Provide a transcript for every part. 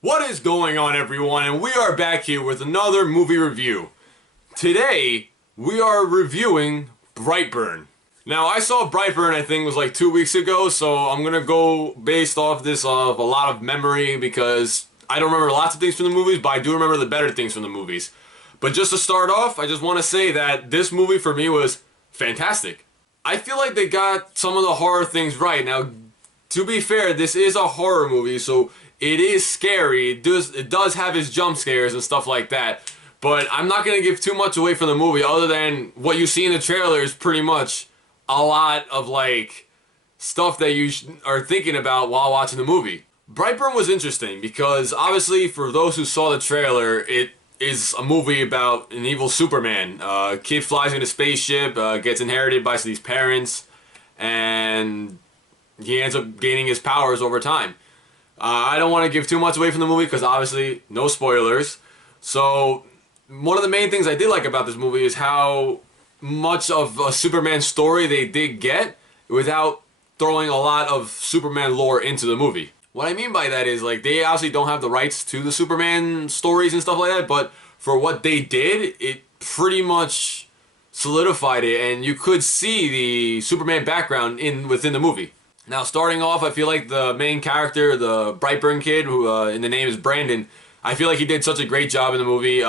What is going on, everyone? And we are back here with another movie review. Today, we are reviewing Brightburn. Now, I saw Brightburn, I think, was like 2 weeks ago, so I'm gonna go based off this of a lot of memory because I don't remember lots of things from the movies, but I do remember the better things from the movies. But just to start off, I just want to say that this movie for me was fantastic. I feel like they got some of the horror things right. Now, to be fair, this is a horror movie, so it is scary. It does have its jump scares and stuff like that. But I'm not going to give too much away from the movie other than what you see in the trailer is pretty much a lot of like stuff that you are thinking about while watching the movie. Brightburn was interesting because obviously for those who saw the trailer, it is a movie about an evil Superman. Kid flies in a spaceship, gets inherited by these parents, and he ends up gaining his powers over time. I don't want to give too much away from the movie because obviously no spoilers. So one of the main things I did like about this movie is how much of a Superman story they did get without throwing a lot of Superman lore into the movie. What I mean by that is like they obviously don't have the rights to the Superman stories and stuff like that, but for what they did, it pretty much solidified it, and you could see the Superman background within the movie. Now, starting off, I feel like the main character, the Brightburn kid, who in the name is Brandon, I feel like he did such a great job in the movie.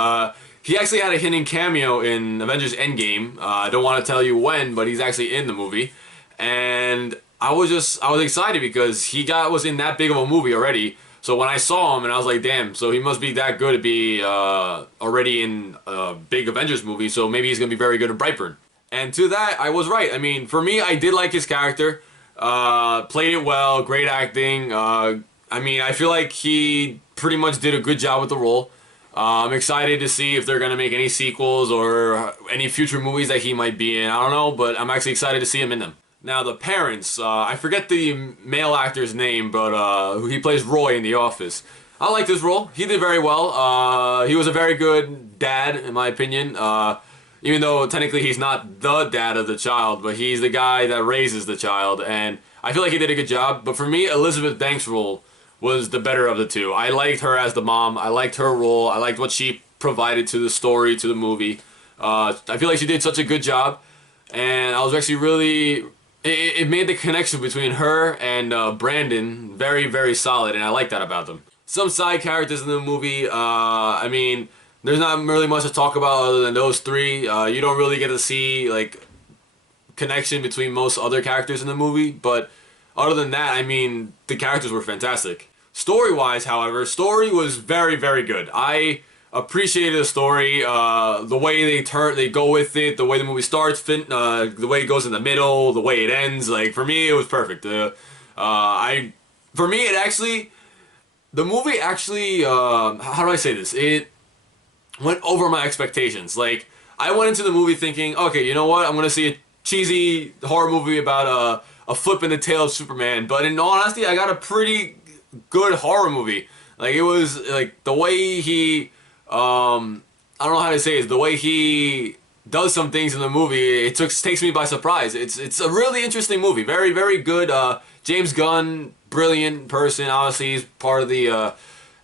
He actually had a hidden cameo in Avengers Endgame. I don't want to tell you when, but he's actually in the movie. And I was excited because he was in that big of a movie already. So when I saw him, and I was like, damn, so he must be that good to be already in a big Avengers movie, so maybe he's going to be very good at Brightburn. And to that, I was right. I mean, for me, I did like his character. Played it well, great acting. I mean, I feel like he pretty much did a good job with the role. I'm excited to see if they're going to make any sequels or any future movies that he might be in. I don't know, but I'm actually excited to see him in them. Now, the parents, I forget the male actor's name, but he plays Roy in The Office. I like this role. He did very well. He was a very good dad, in my opinion. Even though technically he's not the dad of the child, but he's the guy that raises the child, and I feel like he did a good job. But for me, Elizabeth Banks' role was the better of the two. I liked her as the mom. I liked her role. I liked what she provided to the story, to the movie. I feel like she did such a good job, and I was actually really... It made the connection between her and Brandon very, very solid, and I like that about them. Some side characters in the movie, I mean... There's not really much to talk about other than those three. You don't really get to see like connection between most other characters in the movie, but other than that, I mean, the characters were fantastic. Story-wise, however, story was very, very good. I appreciated the story, the way they go with it, the way the movie starts, the way it goes in the middle, the way it ends. Like for me, it was perfect. The movie actually, how do I say this? It went over my expectations. Like, I went into the movie thinking, okay, you know what? I'm gonna see a cheesy horror movie about a flip in the tail of Superman. But in all honesty, I got a pretty good horror movie. Like, it was, like, the way he, I don't know how to say it, the way he does some things in the movie, it takes me by surprise. It's a really interesting movie. Very, very good. James Gunn, brilliant person. Obviously, he's part of the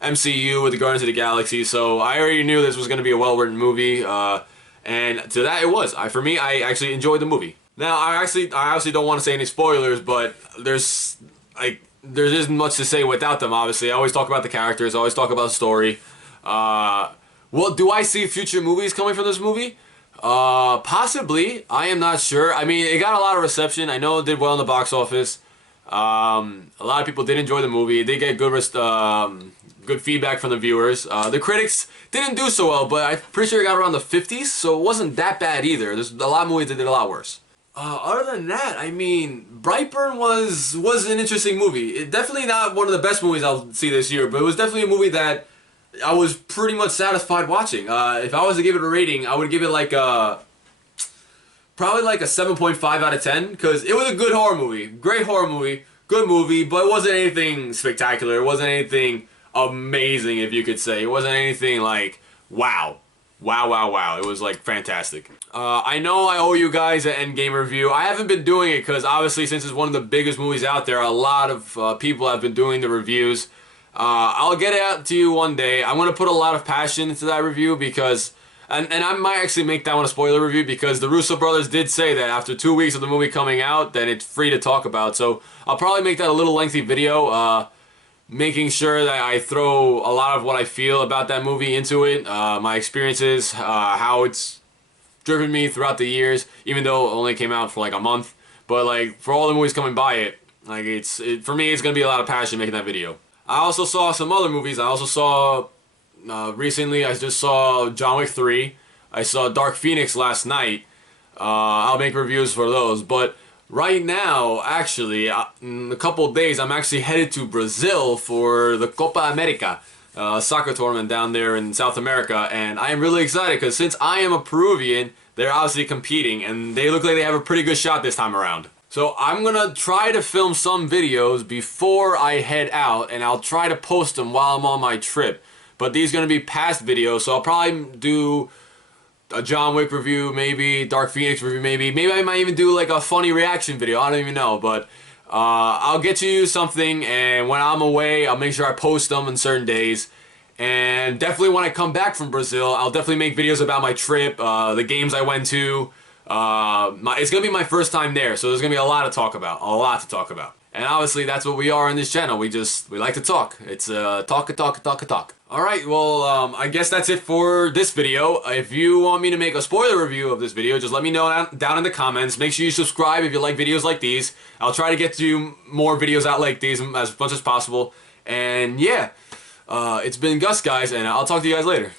MCU with the Guardians of the Galaxy, so I already knew this was going to be a well-written movie, and to that it was. For me, I actually enjoyed the movie. Now, I obviously don't want to say any spoilers, but there isn't much to say without them, obviously. I always talk about the characters, I always talk about the story. Well, do I see future movies coming from this movie? Possibly. I am not sure. I mean, it got a lot of reception. I know it did well in the box office. A lot of people did enjoy the movie. It did get good feedback from the viewers. The critics didn't do so well, but I'm pretty sure it got around the 50s, so it wasn't that bad either. There's a lot of movies that did a lot worse. Other than that, I mean, Brightburn was an interesting movie. Definitely not one of the best movies I'll see this year, but it was definitely a movie that I was pretty much satisfied watching. If I was to give it a rating, I would give it like probably like a 7.5 out of 10, because it was a good horror movie. Great horror movie, good movie, but it wasn't anything spectacular. It wasn't anything amazing, if you could say. It wasn't anything like, wow. Wow, wow, wow. It was like fantastic. I know I owe you guys an Endgame review. I haven't been doing it because obviously since it's one of the biggest movies out there, a lot of people have been doing the reviews. I'll get it out to you one day. I'm going to put a lot of passion into that review because... And I might actually make that one a spoiler review because the Russo brothers did say that after 2 weeks of the movie coming out, then it's free to talk about. So I'll probably make that a little lengthy video, making sure that I throw a lot of what I feel about that movie into it, my experiences, how it's driven me throughout the years, even though it only came out for like a month. But like for all the movies coming by it, like for me, it's gonna be a lot of passion making that video. I also saw some other movies. I also saw. Recently, I just saw John Wick 3. I saw Dark Phoenix last night. I'll make reviews for those. But right now, actually, in a couple of days, I'm actually headed to Brazil for the Copa America soccer tournament down there in South America. And I am really excited because since I am a Peruvian, they're obviously competing. And they look like they have a pretty good shot this time around. So I'm going to try to film some videos before I head out. And I'll try to post them while I'm on my trip. But these are going to be past videos, so I'll probably do a John Wick review, maybe, Dark Phoenix review, maybe. Maybe I might even do like a funny reaction video, I don't even know. But I'll get to you something, and when I'm away, I'll make sure I post them on certain days. And definitely when I come back from Brazil, I'll definitely make videos about my trip, the games I went to. It's going to be my first time there, so there's going to be a lot to talk about, a lot to talk about. And obviously, that's what we are on this channel. We like to talk. It's talk. Alright, well, I guess that's it for this video. If you want me to make a spoiler review of this video, just let me know down in the comments. Make sure you subscribe if you like videos like these. I'll try to get to more videos out like these as much as possible. And yeah, it's been Gus, guys, and I'll talk to you guys later.